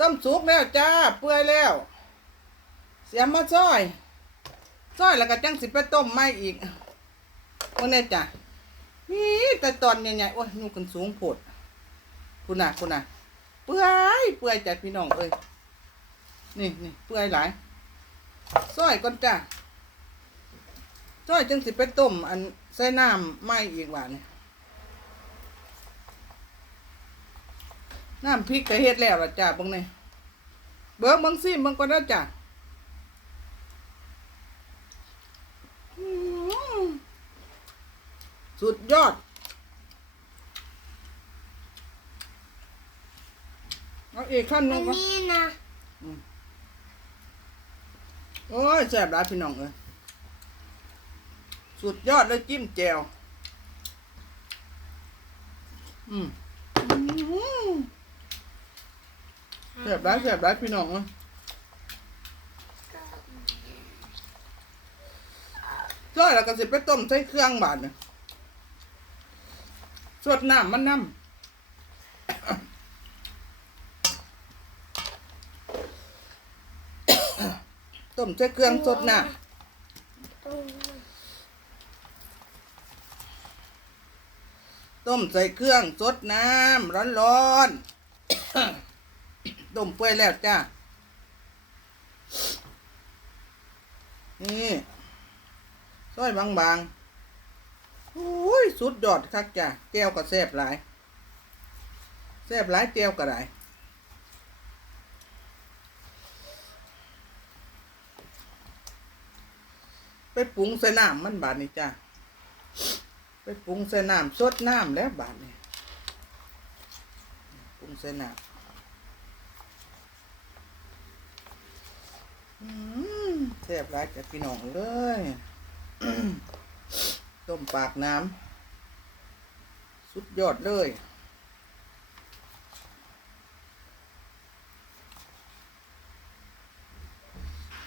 ต้มสุกแล้วจ้า เปื่อยแล้ว เสียมาซ้อยซ้อยแล้วก็จังสิไปต้มไม่อีกวันนี้จ้ะนี่แต่ตอนใหญ่ๆโอ้ยนูกันสูงโผดคุณน่ะคุณน่ะ เปื่อยเปื่อยจ้ะพี่น้องเอ้ยนี่นี่เปื่อยหลายซ้อยก่อนจ้ะซ้อยจังสิไปต้มอันใส่น้ำไม่อีกว่านี่ น้ำพริกก็เฮ็ดแล้วล่ะจ้ะเบิ่งนี่เบิ่งเบิ่งซิเบิ่งก่อนนะจ้ะอืมสุดยอดเอาอีกขั้นหนึอังนก็นี้นะโอ้ยแซ่บหลายพี่น้องเอ้ยสุดยอดเลยจิ้มแจ่วอืมอื้อ แซ่บหลายแซ่บหลายพี่น้องเอ้ยจ้อยแล้วก็สิไปต้มใส่เครื่องบาดเนี่ยสดน้ำมันน้ำต้มใส่เครื่องสดน้ำต้มใส่เครื่องสดน้ำร้อนร้อนๆ ต้มเปื่อยแล้วจ้า นี่ซอยบางๆโอ้ยสุดยอดคักจ้าแก้วก็แซ่บหลายแซ่บหลายแก้วก็ได้ไปปรุงใส่น้ำมันบาดนี่จ้าไปปรุงใส่น้ำสดน้ำแล้วบาดนี่ปรุงใส่น้ำอืม แซ่บหลายจากพี่น้องเลยต้มปากน้ำสุดยอดเลย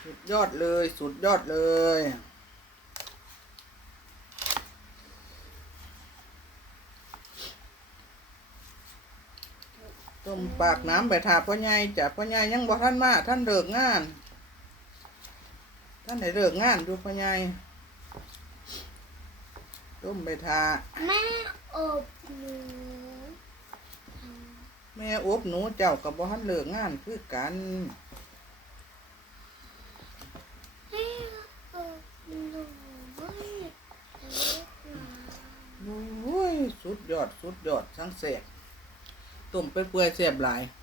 สุดยอดเลย สุดยอดเลย ต้มปากน้ำไปถาพ่อใหญ่จ้ะพ่อใหญ่ยังบ่ท่านมาท่านเลิกงานานไหนเลิกงานดูพ่อใหญ่ต้มไปทาแม่อบหนูแม่อบหนูเจ้ากับบ่ท่านเลิกงานคือกันแม่อบหนูไม่เลิกนะโอ้ยสุดยอดสุดยอดทั้งแสบต้มไปเปื่อยแสบหลายแ